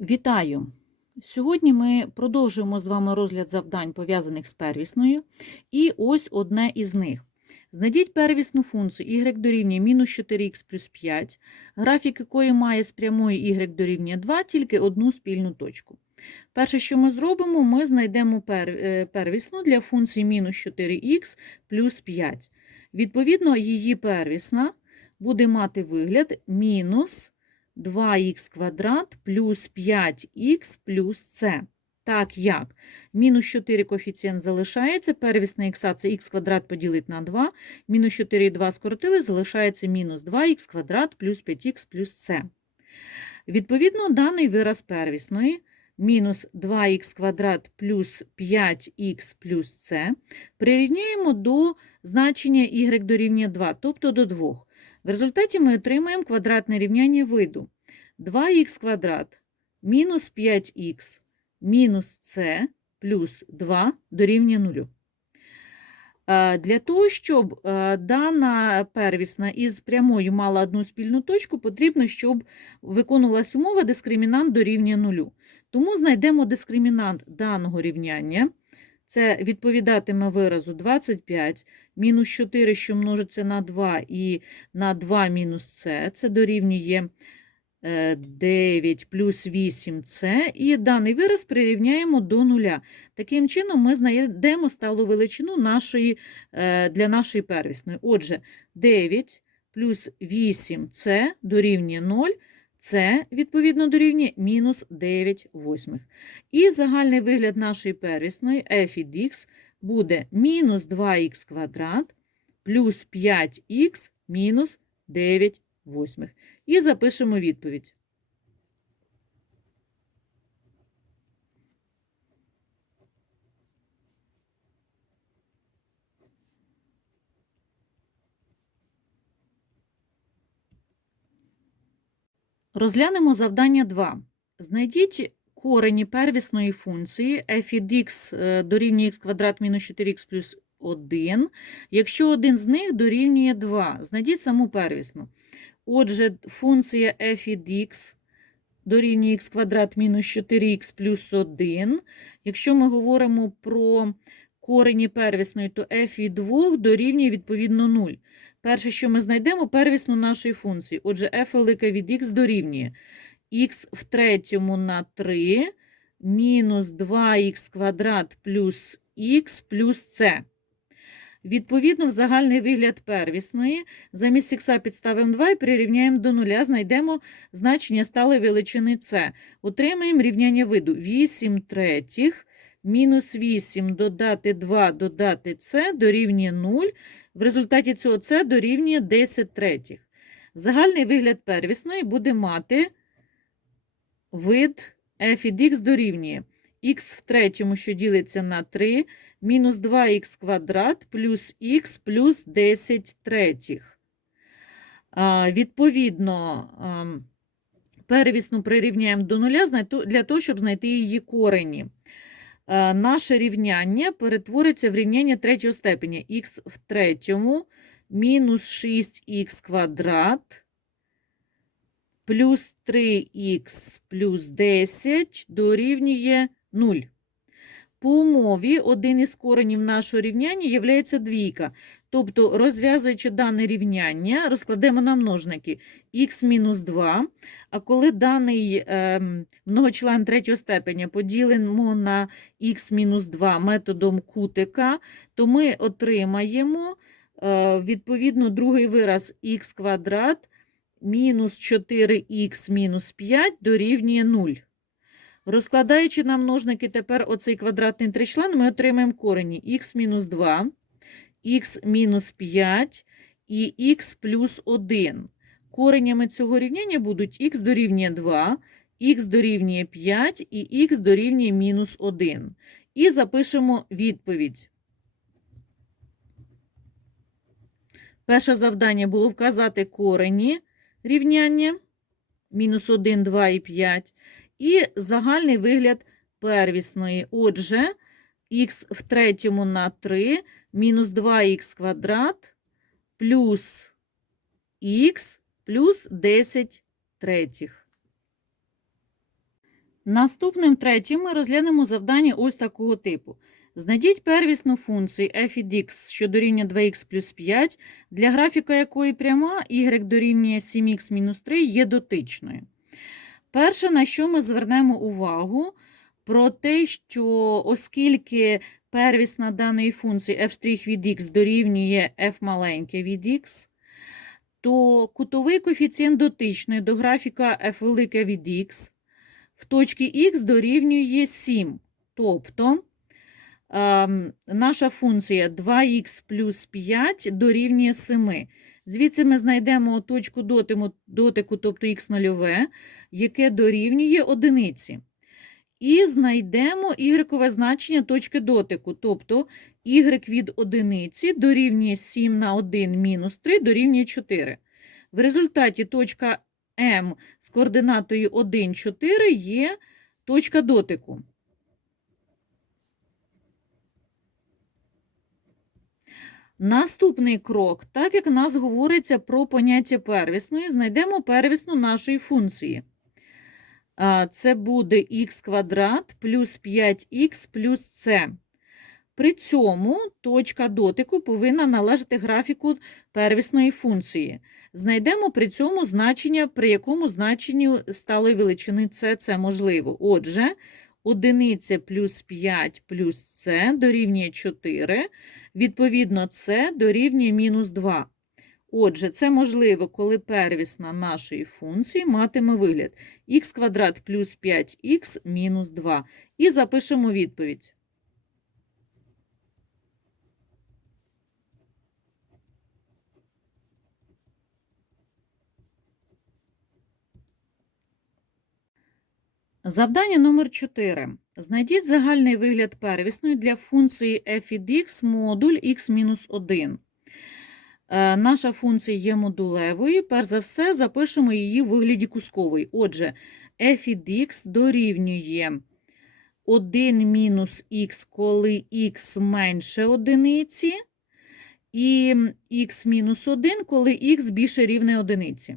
Вітаю! Сьогодні ми продовжуємо з вами розгляд завдань, пов'язаних з первісною. І ось одне із них. Знайдіть первісну функцію y дорівнює мінус 4х плюс 5, графік якої має з прямої y дорівнює 2 тільки одну спільну точку. Перше, що ми зробимо, ми знайдемо е, первісну для функції мінус 4х плюс 5. Відповідно, її первісна буде мати вигляд мінус 2х квадрат плюс 5х плюс c. Так як мінус 4 коефіцієнт залишається, первісна х це х квадрат поділити на 2, мінус 4 і 2 скоротили, залишається мінус 2х квадрат плюс 5х плюс c. Відповідно, даний вираз первісної мінус 2х квадрат плюс 5х плюс c прирівняємо до значення y дорівнює 2, тобто до 2. В результаті ми отримаємо квадратне рівняння виду 2х квадрат мінус 5х мінус c плюс 2 дорівнює 0. Е, Для того, щоб е, дана первісна із прямою мала одну спільну точку, потрібно, щоб виконувалась умова дискримінант дорівнює 0. Тому знайдемо дискримінант даного рівняння. Це відповідатиме виразу 25 мінус 4, що множиться на 2, і на 2 мінус c, це дорівнює е, 9 плюс 8c, і даний вираз прирівняємо до нуля. Таким чином ми знайдемо сталу величину нашої, е, для нашої первісної. Отже, 9 плюс 8c дорівнює 0, це, відповідно, дорівнює мінус 9 восьмих. І загальний вигляд нашої первісної f від x буде мінус 2х квадрат плюс 5х мінус 9 восьмих. І запишемо відповідь. Розглянемо завдання 2. Знайдіть корені первісної функції f від x е, дорівнює x квадрат мінус 4х плюс 1, якщо один з них дорівнює 2. Знайдіть саму первісну. Отже, функція f від x дорівнює x квадрат мінус 4х плюс 1. Якщо ми говоримо про корені первісної, то f від 2 дорівнює відповідно 0. Перше, що ми знайдемо, первісну нашої функції. Отже, f велика від x дорівнює х в третьому на 3 мінус 2х квадрат плюс х плюс c. Відповідно, в загальний вигляд первісної замість х підставимо 2 і прирівняємо до нуля, знайдемо значення сталої величини c. Отримаємо рівняння виду 8 третіх мінус 8 додати 2 додати c дорівнює 0. В результаті цього c дорівнює 10 третіх. Загальний вигляд первісної буде мати вид f від x дорівнює х в третьому, що ділиться на 3, мінус 2х квадрат плюс х плюс 10 третіх. Відповідно, первісну прирівняємо до нуля для того, щоб знайти її корені. Е, Наше рівняння перетвориться в рівняння третього степеня. х в третьому мінус 6х квадрат плюс 3х плюс 10 дорівнює 0. По умові один із коренів нашого рівняння є двійка. Тобто, розв'язуючи дане рівняння, розкладемо на множники х мінус 2, а коли даний ем, многочлен третього степеня поділимо на х мінус 2 методом кутика, то ми отримаємо е, відповідно другий вираз х квадрат мінус 4х мінус 5 дорівнює 0. Розкладаючи на множники тепер оцей квадратний тричлен, ми отримаємо корені х мінус 2, х мінус 5 і х плюс 1. Коренями цього рівняння будуть х дорівнює 2, х дорівнює 5 і х дорівнює мінус 1. І запишемо відповідь. Перше завдання було вказати корені рівняння мінус 1, 2 і 5, і загальний вигляд первісної. Отже, х в третьому на 3 мінус 2х квадрат плюс х плюс 10 третіх. Наступним третім ми розглянемо завдання ось такого типу. Знайдіть первісну функцію f від x, що дорівнює 2x плюс 5, для графіка якої пряма y дорівнює 7x мінус 3 є дотичною. Перше, на що ми звернемо увагу, про те, що оскільки первісна даної функції f' від x дорівнює f маленьке від x, то кутовий коефіцієнт дотичної до графіка f велике від x в точці х дорівнює 7. Тобто ем, наша функція 2х плюс 5 дорівнює 7. Звідси ми знайдемо точку дотиму- дотику, тобто х нульове, яке дорівнює одиниці. І знайдемо y значення точки дотику, тобто y від одиниці дорівнює 7 на 1 мінус 3 дорівнює 4. В результаті точка М з координатою 1, 4 є точка дотику. Наступний крок, так як нас говориться про поняття первісної, знайдемо первісну нашої функції. Це буде х квадрат плюс 5х плюс c. При цьому точка дотику повинна належати графіку первісної функції. Знайдемо при цьому значення, при якому значенню сталої величини c це можливо. Отже, одиниця плюс 5 плюс c дорівнює 4, відповідно, c дорівнює мінус 2. Отже, це можливо, коли первісна нашої функції матиме вигляд х квадрат плюс 5х мінус 2. І запишемо відповідь. Завдання номер 4. Знайдіть загальний вигляд первісної для функції f від x модуль x-1. Е, Наша функція є модулевою. Перш за все, запишемо її в вигляді кускової. Отже, f x дорівнює 1 мінус х, коли х менше одиниці, і х мінус 1, коли х більше рівне одиниці.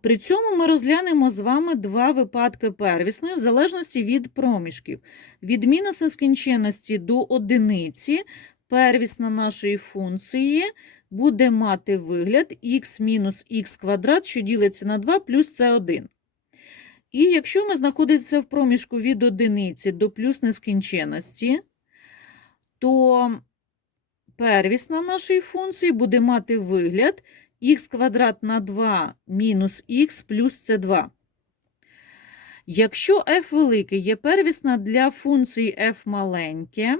При цьому ми розглянемо з вами два випадки первісної в залежності від проміжків. Від мінус нескінченності до одиниці первісна нашої функції буде мати вигляд х мінус х квадрат, що ділиться на 2 плюс c1. І якщо ми знаходимося в проміжку від одиниці до плюс нескінченності, то первісна нашої функції буде мати вигляд х квадрат на 2 мінус х плюс c2. Якщо f великий є первісна для функції f маленьке,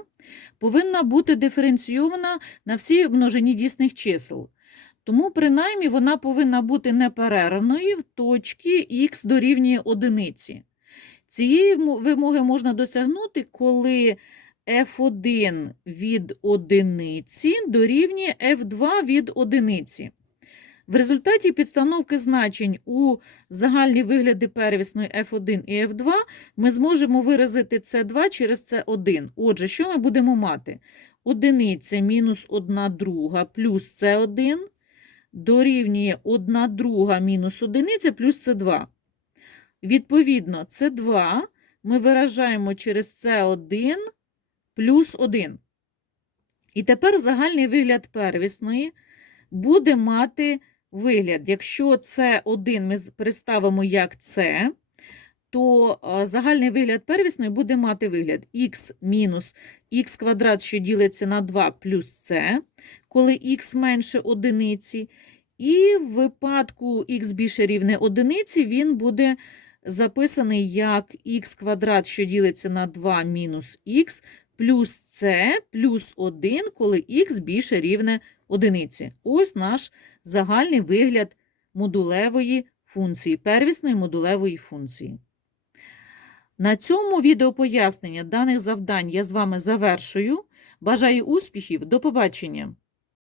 повинна бути диференційована на всі множині дійсних чисел. Тому, принаймні, вона повинна бути неперервною в точці х дорівнює одиниці. Цієї вимоги можна досягнути, коли f1 від одиниці дорівнює f2 від одиниці. В результаті підстановки значень у загальні вигляди первісної f1 і f2 ми зможемо виразити c2 через c1. Отже, що ми будемо мати? Одиниця мінус 1 друга плюс c1 дорівнює 1 друга мінус одиниця плюс c2. Відповідно, c2 ми виражаємо через c1 плюс 1. І тепер загальний вигляд первісної буде мати вигляд. Якщо це 1 ми представимо як С, то загальний вигляд первісної буде мати вигляд х мінус х квадрат, що ділиться на 2 плюс С, коли х менше одиниці. І в випадку х більше рівне одиниці, він буде записаний як х квадрат, що ділиться на 2 мінус х, плюс С плюс 1, коли х більше рівне одиниці. Ось наш загальний вигляд модулевої функції, первісної модулевої функції. На цьому відеопояснення даних завдань я з вами завершую. Бажаю успіхів, до побачення!